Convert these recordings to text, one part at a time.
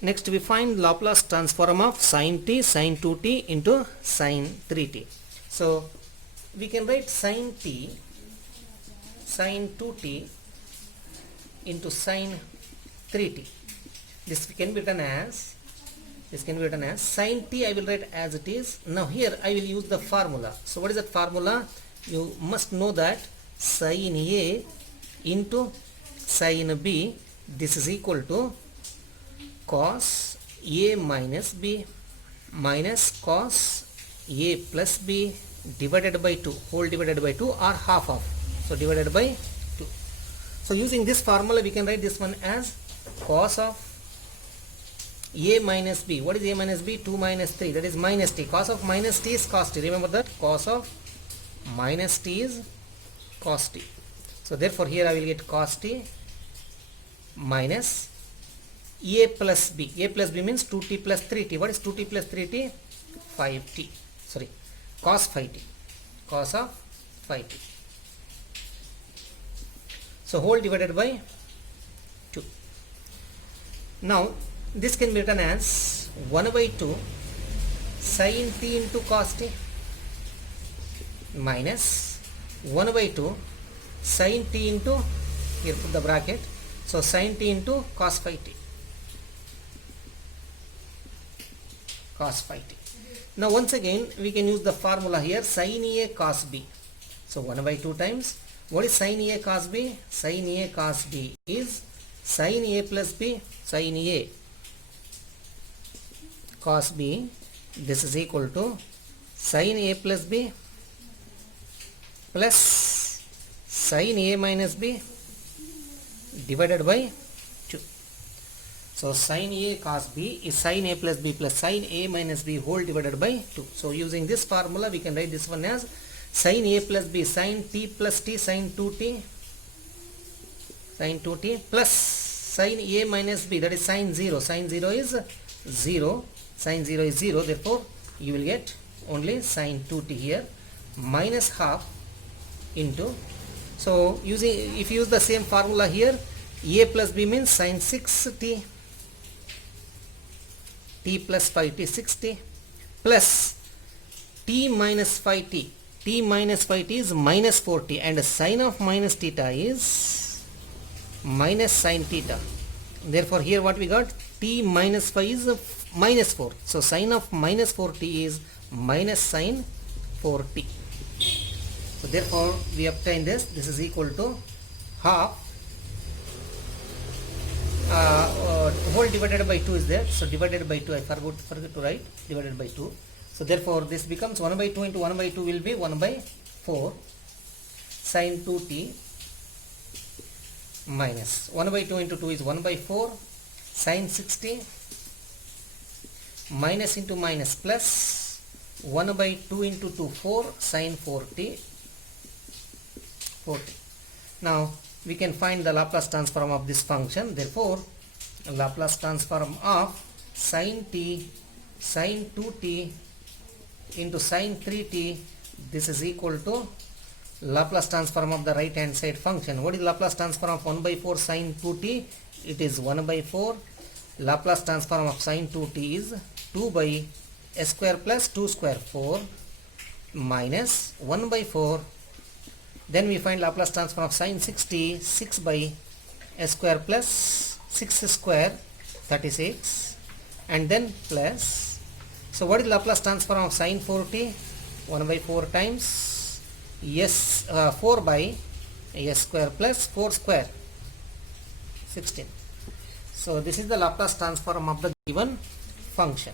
Next we find Laplace transform of sin t sin 2t into sin 3t. So we can write sin t sin 2t into sin 3t. This can be written as sin t. I will write as it is. Now here I will use the formula. So what is that formula? You must know that sin a into sin b, this is equal to cos a minus b minus cos a plus b divided by 2, whole divided by 2 or half of. So divided by 2. So using this formula we can write this one as cos of a minus b. What is a minus b? 2 minus 3, that is minus t. Cos of minus t is cos t. Remember that cos of minus t is cos t. So therefore here I will get cos t minus a plus b. A plus b means 2t plus 3t. What is 2t plus 3t? 5t. Sorry, cos 5t. Cos of 5t. So whole divided by 2. Now this can be written as 1 by 2 sin t into cos t minus 1 by 2 sin t into, here put the bracket, so sin t into cos 5t. Cos 5t. Now once again we can use the formula here, sin a cos b. So 1 by 2 times, what is sin a cos b? Sin a cos b is sin a plus b, sin a cos b, this is equal to sin a plus b plus sin a minus b divided by 2. So sin a cos b is sin a plus b plus sin a minus b whole divided by 2. So using this formula we can write this one as sin a plus b sin t plus t sin 2t plus sin a minus b, that is sin 0. Sin 0 is 0. Sin 0 is 0. Therefore you will get only sin 2t here minus half into, so using, if you use the same formula here, a plus b means sin 6t, t plus 5t 6t plus t minus 5t. T minus 5t is minus 4t and sin of minus theta is minus sin theta. Therefore here what we got, t minus 5 is minus 4. So sin of minus 4t is minus sin 4t. So therefore we obtain this. This is equal to half, whole divided by 2 is there. So divided by 2, I forgot to write divided by 2. So therefore this becomes 1 by 2 into 1 by 2 will be 1 by 4 sin 2t minus 1 by 2 into 2 is 1 by 4 sin 60 minus into minus plus 1 by 2 into 2 4 sin 4t. Now we can find the Laplace transform of this function. Therefore Laplace transform of sin t sin 2t into sin 3t, this is equal to Laplace transform of the right hand side function. What is Laplace transform of 1 by 4 sin 2t? It is 1 by 4. Laplace transform of sin 2t is 2 by s square plus 2 square 4 minus 1 by 4. Then we find Laplace transform of sin 60, 6 by s square plus 6 square 36 and then plus. So what is Laplace transform of sin 4t? 1 by 4 times 4 by s square plus 4 square 16. So this is the Laplace transform of the given function.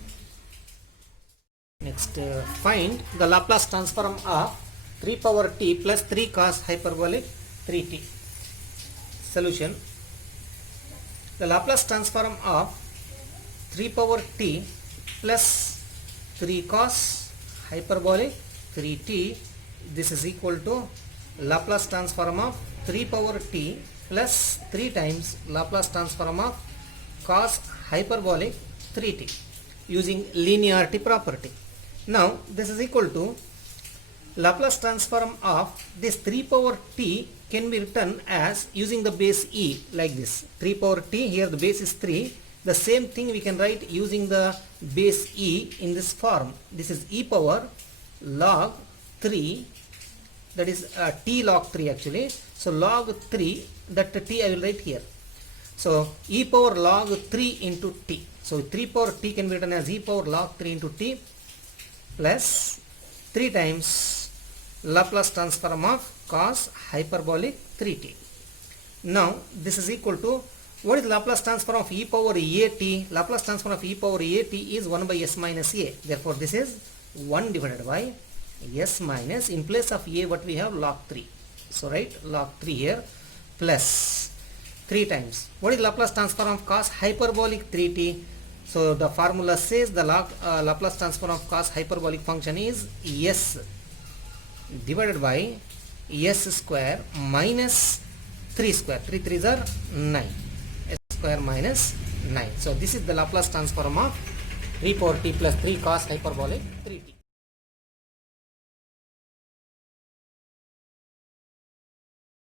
Next find the Laplace transform of 3 power t plus 3 cos hyperbolic 3t. Solution. The Laplace transform of 3 power t plus 3 cos hyperbolic 3t, this is equal to Laplace transform of 3 power t plus 3 times Laplace transform of cos hyperbolic 3t using linearity property. Now this is equal to Laplace transform of this 3 power t can be written as using the base e like this. 3 power t, here the base is 3, The same thing we can write using the base e in this form. This is e power log 3, that is t log 3 actually. So log 3, that t I will write here. So e power log 3 into t. So 3 power t can be written as e power log 3 into t plus 3 times Laplace transform of cos hyperbolic 3t. Now this is equal to, what is Laplace transform of e power at? Laplace transform of e power at is 1 by s minus a. Therefore this is 1 divided by s minus, in place of a what we have, log 3. So write log 3 here plus 3 times. What is Laplace transform of cos hyperbolic 3t? So the formula says the Laplace transform of cos hyperbolic function is s divided by s square minus 3 square. 3 3s are 9. S square minus 9. So this is the Laplace transform of e power t plus 3 cos hyperbolic 3t.